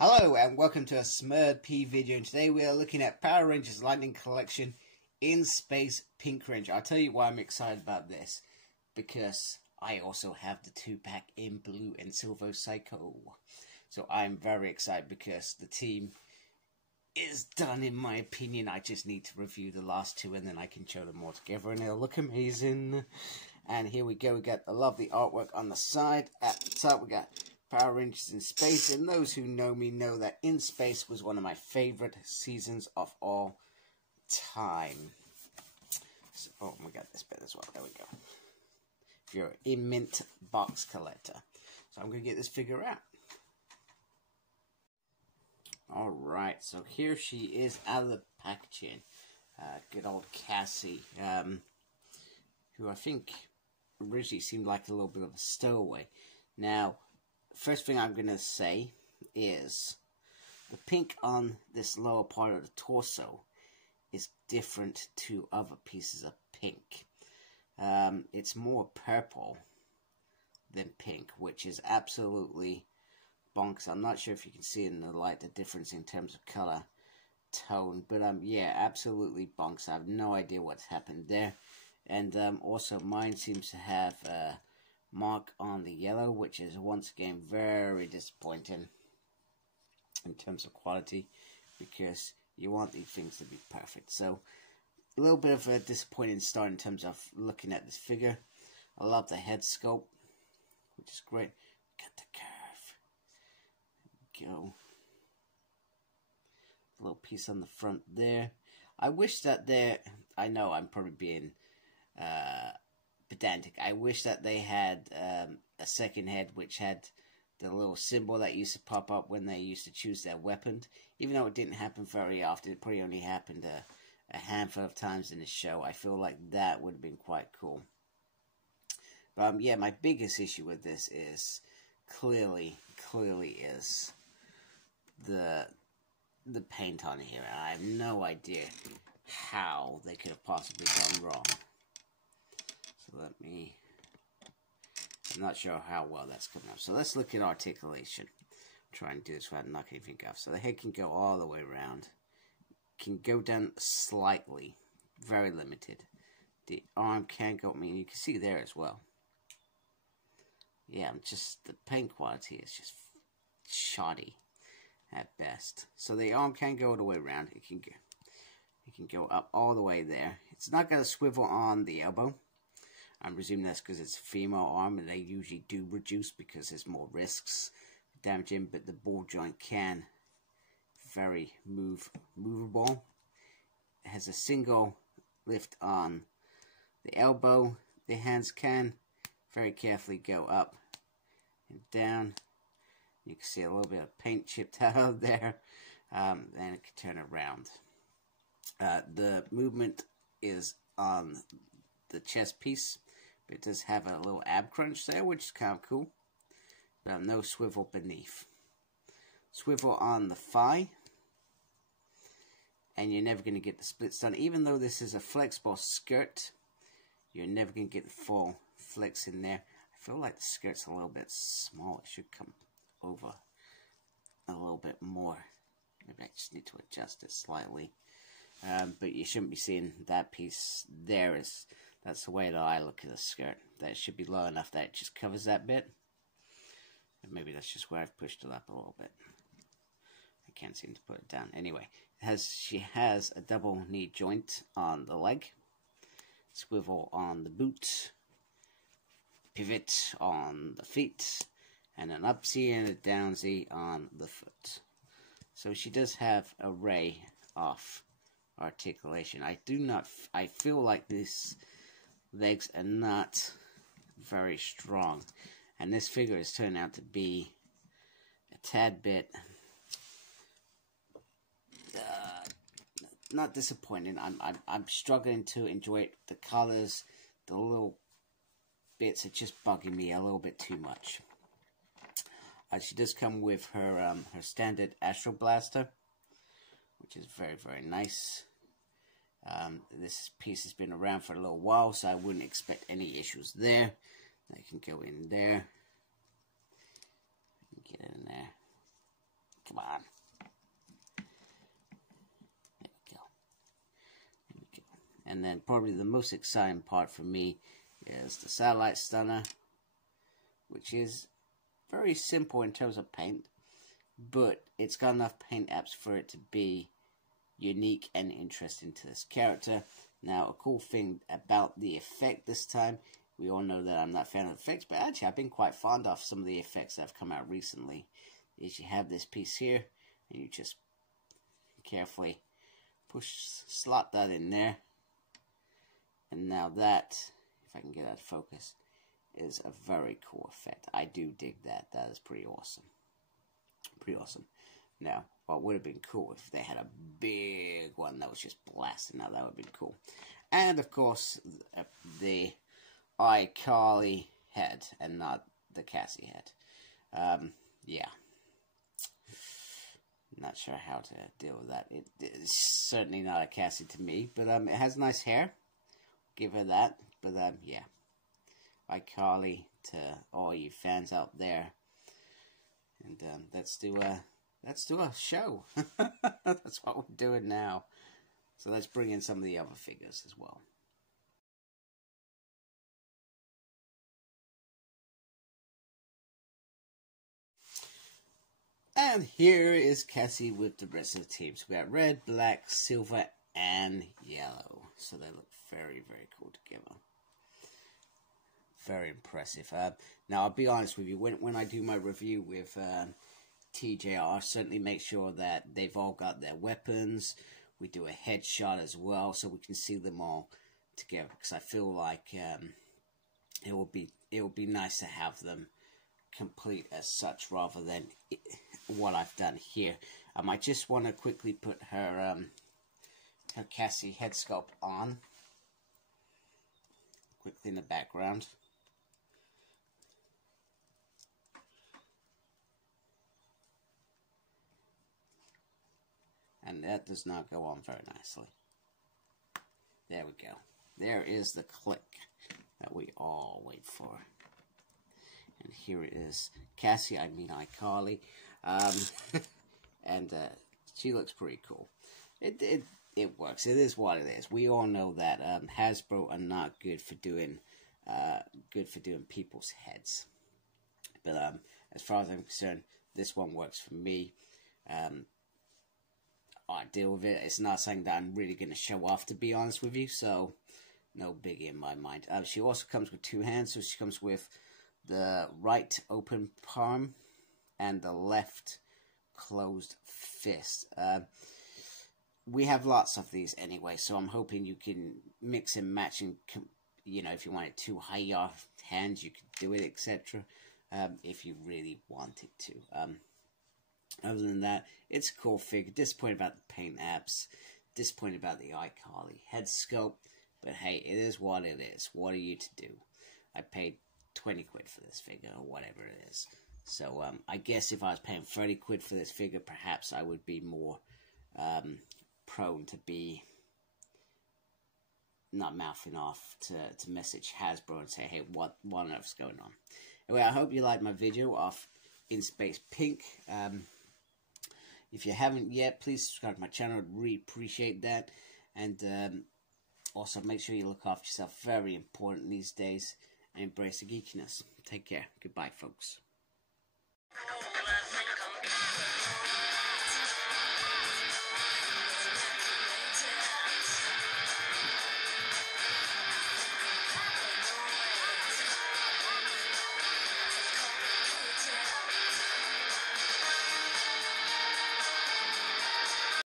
Hello and welcome to a Smurd P video, and today we are looking at Power Rangers Lightning Collection in Space Pink Ranger. I'll tell you why I'm excited about this, because I also have the 2-pack in blue and silver Psycho. So I'm very excited because the team is done in my opinion. I just need to review the last two and then I can show them all together and they'll look amazing. And here we go, we got a lovely artwork on the side. At the top we got Power Rangers in Space, and those who know me know that In Space was one of my favorite seasons of all time. So, oh, we got this bit as well. There we go. If you're a mint box collector. So I'm going to get this figure out. Alright, so here she is out of the packaging. Good old Cassie, who I think originally seemed like a little bit of a stowaway. Now, first thing I'm going to say is the pink on this lower part of the torso is different to other pieces of pink. It's more purple than pink, which is absolutely bonkers. I'm not sure if you can see in the light the difference in terms of color tone, but yeah, absolutely bonkers. I have no idea what's happened there. And also mine seems to have mark on the yellow, which is once again very disappointing in terms of quality, because you want these things to be perfect. So a little bit of a disappointing start in terms of looking at this figure. I love the head sculpt, which is great. Got the curve. There we go. A little piece on the front there. I wish that there, I know I'm probably being pedantic. I wish that they had a second head which had the little symbol that used to pop up when they used to choose their weapon. Even though it didn't happen very often, it probably only happened a handful of times in the show. I feel like that would have been quite cool. But yeah, my biggest issue with this is clearly is the paint on here. I have no idea how they could have possibly gone wrong. So I'm not sure how well that's coming up. So let's look at articulation. Try and do this without knocking anything off. So the head can go all the way around. Can go down slightly. Very limited. The arm can go, I mean, you can see there as well. Yeah, just the paint quality is just shoddy at best. So the arm can go all the way around. It can go up all the way there. It's not going to swivel on the elbow. I'm presuming that's because it's a female arm, and they usually do reduce because there's more risks damaging, but the ball joint can very movable. It has a single lift on the elbow. The hands can very carefully go up and down. You can see a little bit of paint chipped out there. Then it can turn around. The movement is on the chest piece. It does have a little ab crunch there, which is kind of cool. But no swivel beneath. Swivel on the thigh. And you're never going to get the splits done. Even though this is a flexible skirt, you're never going to get the full flex in there. I feel like the skirt's a little bit small. It should come over a little bit more. Maybe I just need to adjust it slightly. But you shouldn't be seeing that piece there. That's the way that I look at the skirt. That should be low enough that it just covers that bit. And maybe that's just where I've pushed it up a little bit. I can't seem to put it down. Anyway, she has a double knee joint on the leg. Swivel on the boot. Pivot on the feet. And an up-Z and a down-Z on the foot. So she does have an array of articulation. I feel like these legs are not very strong, and this figure has turned out to be a tad bit not disappointing. I'm struggling to enjoy it. The colors, the little bits are just bugging me a little bit too much. She does come with her her standard Astro Blaster, which is very nice. This piece has been around for a little while, so I wouldn't expect any issues there. I can go in there. Get in there. Come on. And then probably the most exciting part for me is the satellite stunner, which is very simple in terms of paint, but it's got enough paint apps for it to be unique and interesting to this character. Now, a cool thing about the effect this time, we all know that I'm not a fan of effects, but actually I've been quite fond of some of the effects that have come out recently, is you have this piece here, and you just carefully slot that in there. And now that, if I can get that focus, is a very cool effect. I do dig that. That is pretty awesome. Pretty awesome. Now, what would have been cool if they had a big one that was just blasting out. That would have been cool. And, of course, the iCarly head and not the Cassie head. Yeah. Not sure how to deal with that. It's certainly not a Cassie to me, but it has nice hair. Give her that. But yeah, iCarly to all you fans out there, and let's do a show. That's what we're doing now. So let's bring in some of the other figures as well. And here is Cassie with the rest of the team. So we got red, black, silver, and yellow. So they look very, very cool together. Very impressive. Now, I'll be honest with you. When I do my review with TJ, I'll certainly make sure that they've all got their weapons. We do a headshot as well, so we can see them all together. Because I feel like it will be nice to have them complete as such, rather than what I've done here. I just want to quickly put her Cassie head sculpt on quickly in the background. And that does not go on very nicely. There we go. There is the click that we all wait for. And here it is. Cassie, I mean iCarly. And she looks pretty cool. It works. It is what it is. We all know that Hasbro are not good for doing people's heads. But as far as I'm concerned, this one works for me. I deal with it. It's not something that I'm really going to show off, to be honest with you. So no biggie in my mind. She also comes with two hands. So she comes with the right open palm and the left closed fist. We have lots of these anyway, so I'm hoping you can mix and match, and you know, if you wanted two high off hands, you could do it, etc. If you really wanted to. Other than that, it's a cool figure. Disappointed about the paint apps. Disappointed about the iCarly head sculpt. But hey, it is what it is. What are you to do? I paid 20 quid for this figure, or whatever it is. So, I guess if I was paying 30 quid for this figure, perhaps I would be more prone to be not mouthing off to message Hasbro and say, hey, what on earth's going on? Anyway, I hope you liked my video of In Space Pink. If you haven't yet, please subscribe to my channel. I'd really appreciate that. And also, make sure you look after yourself. Very important these days. And embrace the geekiness. Take care. Goodbye, folks.